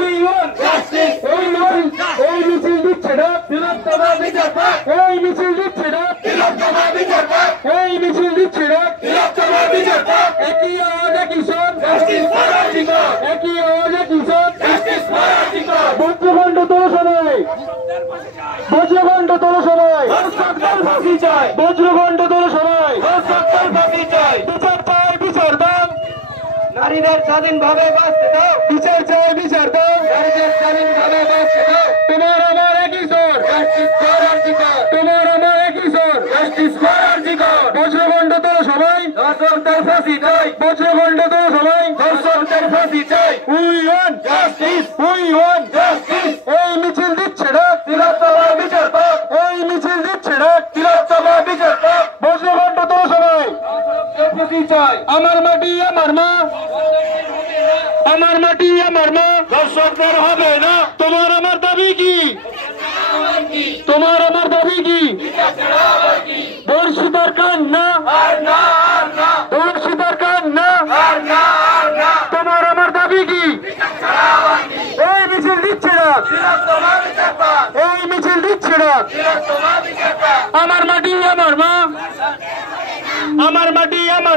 We want justice, এই মিছিল দিচ্ছে না বৃহত্তমা বিচার পাক, এই মিছিল দিচ্ছে না বৃহত্তমা বিচার পাক, এই মিছিল দিচ্ছে না বৃহত্তমা বিচার পাক। একই আওয়াজ একই সুর, জাস্টিস ফর আর্টিকেল, একই আওয়াজ একই সুর, জাস্টিস ফর আর্টিকেল। বজ্রখণ্ড তোলো সবাই, বজ্রখণ্ড তোলো সবাই, ধর্ষকদের ফাঁসি চাই, বজ্রখণ্ড তোলো সবাই, ধর্ষকদের ফাঁসি চাই। বিচার চাই, বিচার দাও, নারীদের স্বাধীনভাবে বাঁচতে দাও, বিচার চাই, বিচার দাও, নারীদের স্বাধীনভাবে বাঁচতে দাও। তোমার আমার একই সুর, জাস্টিস ফর আর্টিকেল, তোমার আমার একই সুর, জাস্টিস ফর আর্টিকেল। বজ্রখণ্ড তোলো সবাই, ধর্ষকদের ফাঁসি চাই, বজ্রখণ্ড তোলো সবাই, ধর্ষকদের ফাঁসি চাই। We want justice, we want justice. এই মিছিল দিচ্ছে না বৃহত্তমা বিচার পাক, এই মিছিল দিচ্ছে না বৃহত্তমা বিচার পাক। বজ্রখণ্ড তোলো সবাই, ধর্ষকদের ফাঁসি চাই। আমার মাটি আমার মা, আমার মাটি আমার মা, ধর্ষকদের হবে না। তোমার আমার দাবি কি, তোমার আমার দাবি কি, ধর্ষিতার কান্না, ধর্ষিতার কান্না, তোমার আমার দাবি কি। এই মিছিল দিচ্ছে না, এই মিছিল দিচ্ছে না। আমার মাটি আমার মা, আমার মাটি আমার